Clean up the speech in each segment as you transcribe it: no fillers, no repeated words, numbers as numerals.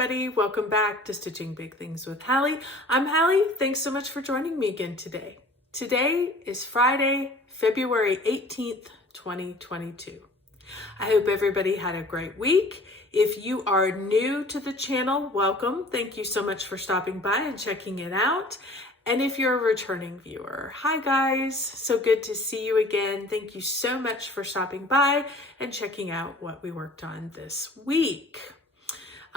everybody, welcome back to Stitching Big Things with Hallie. I'm Hallie. Thanks so much for joining me again today. Today is Friday, February 18th, 2022. I hope everybody had a great week. If you are new to the channel, welcome. Thank you so much for stopping by and checking it out. And if you're a returning viewer, hi guys, so good to see you again. Thank you so much for stopping by and checking out what we worked on this week.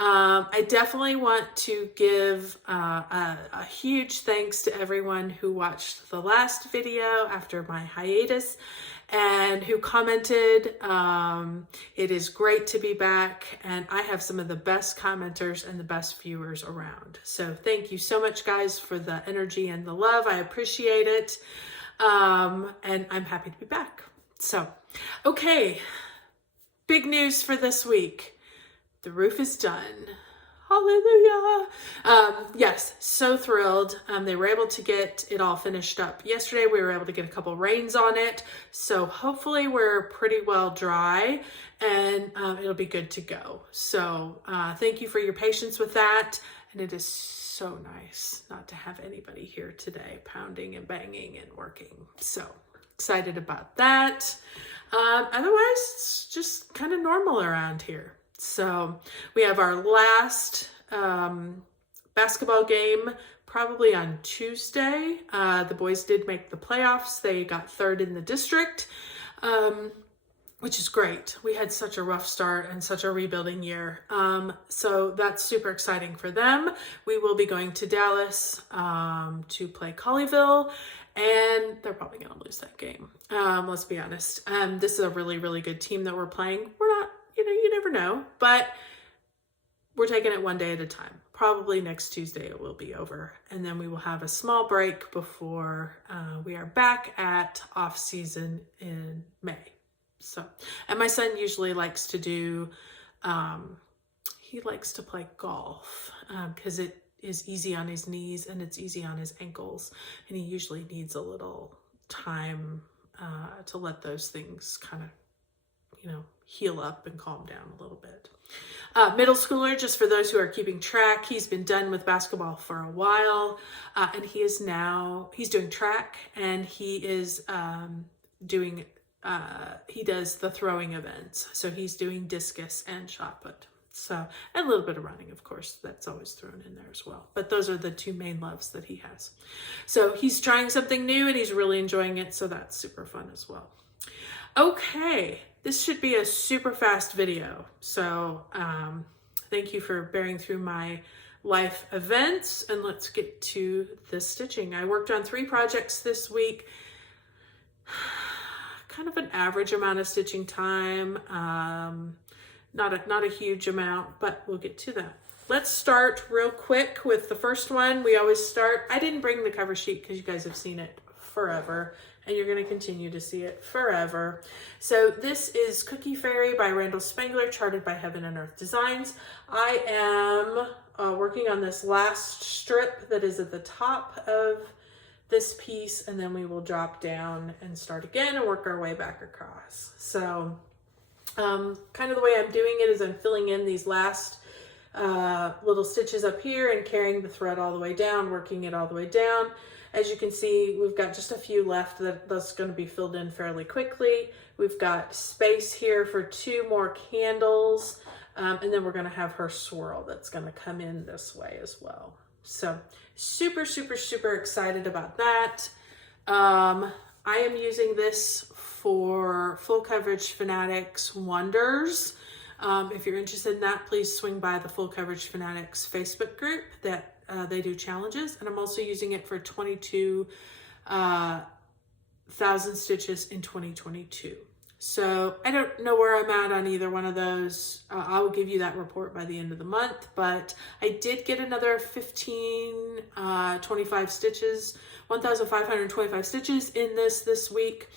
I definitely want to give a huge thanks to everyone who watched the last video after my hiatus and who commented. It is great to be back, and I have some of the best commenters and the best viewers around. So thank you so much, guys, for the energy and the love. I appreciate it, and I'm happy to be back. So, okay, big news for this week. The roof is done. Hallelujah. Yes, so thrilled. They were able to get it all finished up yesterday. We were able to get a couple rains on it. So hopefully we're pretty well dry and it'll be good to go. So thank you for your patience with that. And it is so nice not to have anybody here today pounding and banging and working. So excited about that. Otherwise, it's just kind of normal around here. So we have our last basketball game probably on Tuesday. The boys did make the playoffs. They got third in the district, which is great. We had such a rough start and such a rebuilding year. So that's super exciting for them. We will be going to Dallas to play Colleyville, and they're probably going to lose that game. Let's be honest. This is a really, really good team that we're playing. We're not, you never know, but we're taking it one day at a time. Probably next Tuesday it will be over, and then we will have a small break before we are back at off season in May. So, and my son usually likes to do, he likes to play golf because it is easy on his knees and it's easy on his ankles, and he usually needs a little time to let those things kind of, heal up and calm down a little bit. Middle schooler, just for those who are keeping track, he's been done with basketball for a while, and he's doing track, and he is he does the throwing events. So he's doing discus and shot put. So, and a little bit of running, of course, that's always thrown in there as well. But those are the two main loves that he has. So he's trying something new and he's really enjoying it. So that's super fun as well. Okay, this should be a super fast video. So thank you for bearing through my life events, and let's get to the stitching. I worked on 3 projects this week. Kind of an average amount of stitching time. Not a huge amount, but we'll get to that. Let's start real quick with the first one. We always start, I didn't bring the cover sheet because you guys have seen it forever, and you're going to continue to see it forever. So this is Cookie Fairy by Randall Spangler, charted by Heaven and Earth Designs. I am working on this last strip that is at the top of this piece, and then we will drop down and start again and work our way back across. So kind of the way I'm doing it is I'm filling in these last little stitches up here and carrying the thread all the way down, working it all the way down. As you can see, we've got just a few left that's going to be filled in fairly quickly. We've got space here for 2 more candles, and then we're going to have her swirl that's going to come in this way as well. So super, super, super excited about that. I am using this for Full Coverage Fanatics Wonders. If you're interested in that, please swing by the Full Coverage Fanatics Facebook group that they do challenges. And I'm also using it for 22,000 stitches in 2022. So I don't know where I'm at on either one of those. I will give you that report by the end of the month, but I did get another 1,525 stitches, 1,525 stitches in this week.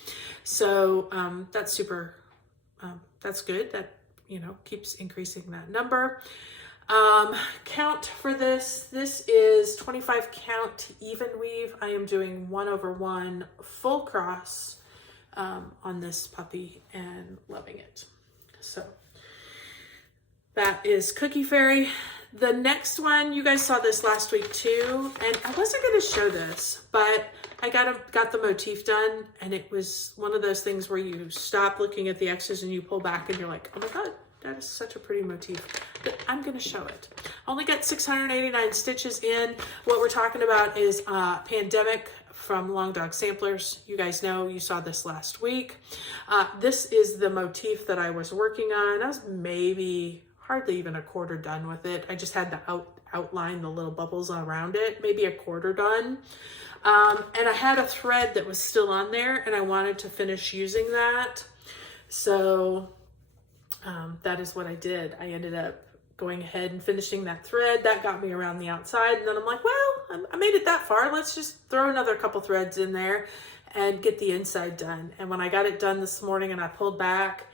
So that's super, that's good. That, keeps increasing that number. Count for this is 25 count even weave. I am doing 1/1 full cross on this puppy and loving it. So that is Cookie Fairy. The next one, you guys saw this last week too, and I wasn't going to show this, but I got the motif done, and it was one of those things where you stop looking at the X's and you pull back and you're like, oh my God, that is such a pretty motif, but I'm going to show it. I only got 689 stitches in. What we're talking about is Pandemic from Long Dog Samplers. You guys know, you saw this last week. This is the motif that I was working on. I was maybe hardly even a quarter done with it. I just had to outline the little bubbles around it, maybe a quarter done. And I had a thread that was still on there, and I wanted to finish using that. So that is what I did. I ended up going ahead and finishing that thread. That got me around the outside, and then I'm like, well, I made it that far. Let's just throw another couple threads in there and get the inside done. And when I got it done this morning and I pulled back,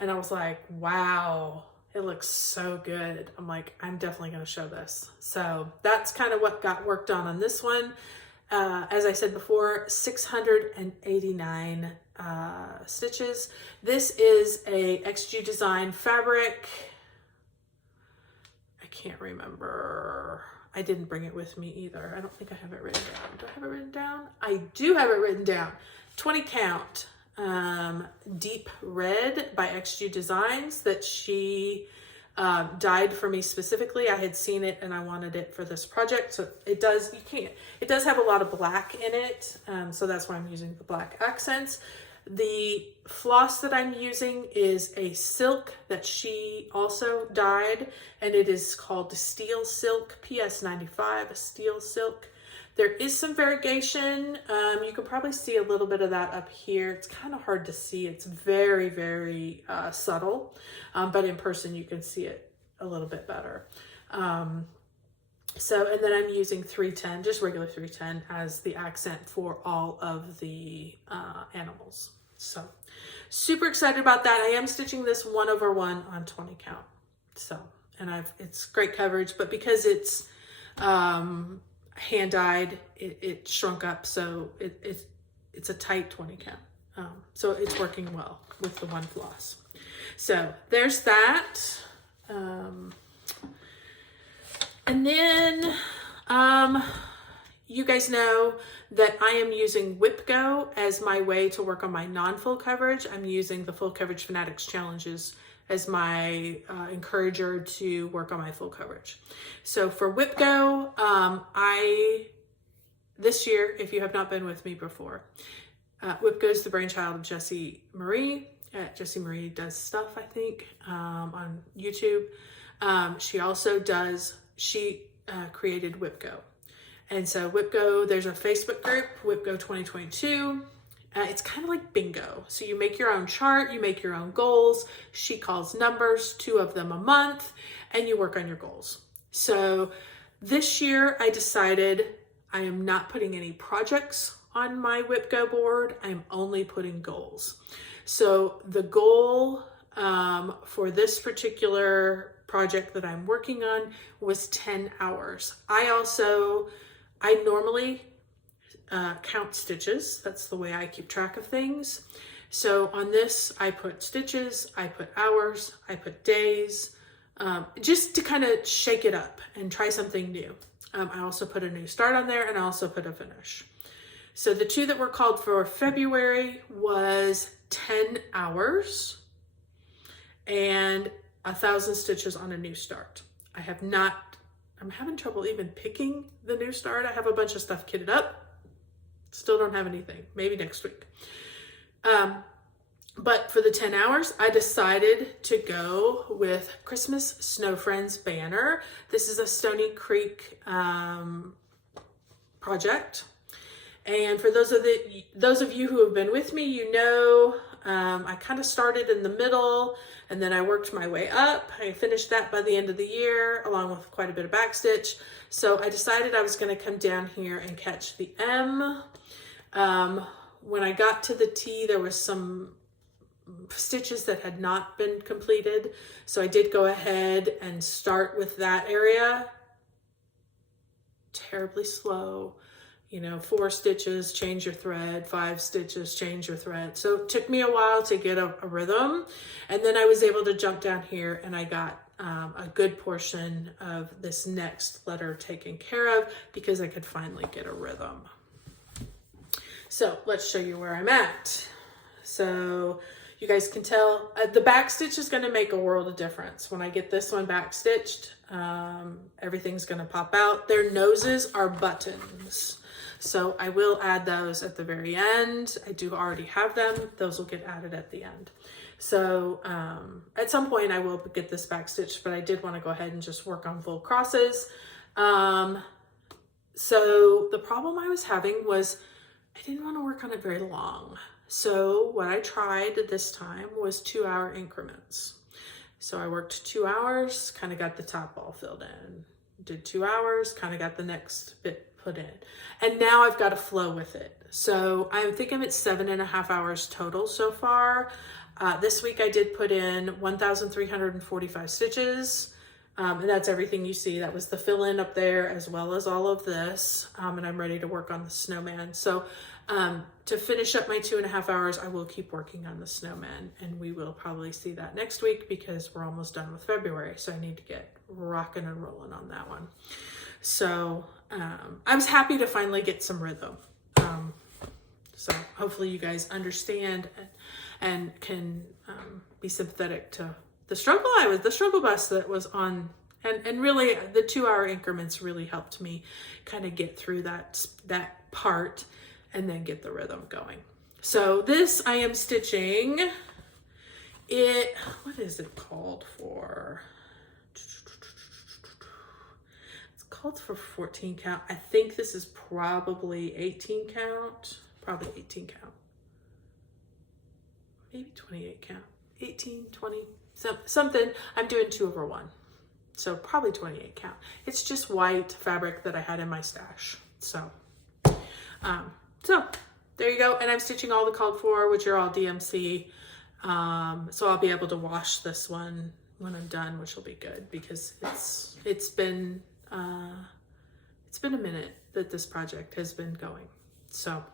and I was like, wow, it looks so good. I'm like, I'm definitely going to show this. So that's kind of what got worked on this one. As I said before, 689 stitches. This is a XG Design fabric. I can't remember. I didn't bring it with me either. I don't think I have it written down. Do I have it written down? I do have it written down. 20 count. Deep Red by XG Designs that she dyed for me specifically. I had seen it and I wanted it for this project. So it does have a lot of black in it. So that's why I'm using the black accents. The floss that I'm using is a silk that she also dyed, and it is called Steel Silk PS95 Steel Silk. There is some variegation. You can probably see a little bit of that up here. It's kind of hard to see. It's very, very subtle, but in person you can see it a little bit better. And then I'm using 310, just regular 310 as the accent for all of the animals. So super excited about that. I am stitching this 1/1 on 20 count. So, and it's great coverage, but because it's hand dyed, it shrunk up, so it's a tight 20 count. So it's working well with the one floss. So there's that. And then you guys know that I am using WhipGo as my way to work on my non-full coverage. I'm using the Full Coverage Fanatics Challenges as my encourager to work on my full coverage. So for WhipGo, this year, if you have not been with me before, WhipGo is the brainchild of Jessie Marie. Jessie Marie Does Stuff, I think, on YouTube. She created WhipGo. And so WhipGo, there's a Facebook group, WhipGo 2022. It's kind of like bingo. So you make your own chart, you make your own goals. She calls numbers, 2 of them a month, and you work on your goals. So this year I decided I am not putting any projects on my WhipGo board. I'm only putting goals. So the goal for this particular project that I'm working on was 10 hours. I normally count stitches. That's the way I keep track of things. So on this, I put stitches, I put hours, I put days, just to kind of shake it up and try something new. I also put a new start on there, and I also put a finish. So the 2 that were called for February was 10 hours and 1,000 stitches on a new start. I'm having trouble even picking the new start. I have a bunch of stuff kitted up. Still don't have anything. Maybe next week. But for the 10 hours, I decided to go with Christmas Snow Friends banner. This is a Stony Creek project. And for those of you who have been with me, you know, I kind of started in the middle and then I worked my way up. I finished that by the end of the year, along with quite a bit of backstitch. So I decided I was going to come down here and catch the M. When I got to the T, there was some stitches that had not been completed. So I did go ahead and start with that area. Terribly slow. 4 stitches, change your thread, 5 stitches, change your thread. So it took me a while to get a rhythm. And then I was able to jump down here and I got a good portion of this next letter taken care of because I could finally get a rhythm. So let's show you where I'm at. So you guys can tell the back stitch is going to make a world of difference. When I get this one back stitched, everything's going to pop out. Their noses are buttons. So I will add those at the very end. I do already have them. Those will get added at the end. So at some point I will get this back stitched, but I did want to go ahead and just work on full crosses. So the problem I was having was I didn't want to work on it very long. So what I tried this time was 2-hour increments. So I worked 2 hours, kind of got the top all filled in. Did 2 hours, kind of got the next bit put in. And now I've got to flow with it. So I think I'm at 7.5 hours total so far. This week I did put in 1,345 stitches. And that's everything you see. That was the fill in up there as well as all of this. And I'm ready to work on the snowman. So to finish up my 2.5 hours, I will keep working on the snowman, and we will probably see that next week because we're almost done with February. So I need to get rocking and rolling on that one. So I was happy to finally get some rhythm. So hopefully you guys understand and can be sympathetic to the struggle bus that was on, and really the 2-hour increments really helped me kind of get through that part and then get the rhythm going. So this I am stitching it, what is it called for? It's called for 14 count. I think this is probably 18 count, probably 18 count, maybe 28 count, 18, 20, something. I'm doing 2/1. So probably 28 count. It's just white fabric that I had in my stash. So there you go. And I'm stitching all the called for, which are all DMC. So I'll be able to wash this one when I'm done, which will be good because it's been a minute that this project has been going. So,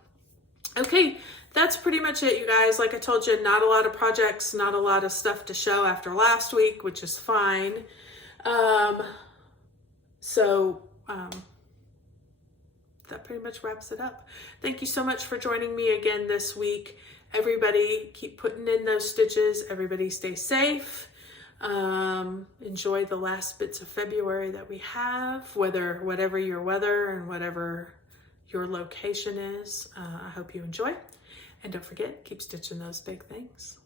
okay, that's pretty much it, you guys. Like I told you, not a lot of projects, not a lot of stuff to show after last week, which is fine. That pretty much wraps it up. Thank you so much for joining me again this week. Everybody keep putting in those stitches. Everybody stay safe. Enjoy the last bits of February that we have, whatever your weather and whatever your location is. I hope you enjoy. And don't forget, keep stitching those big things.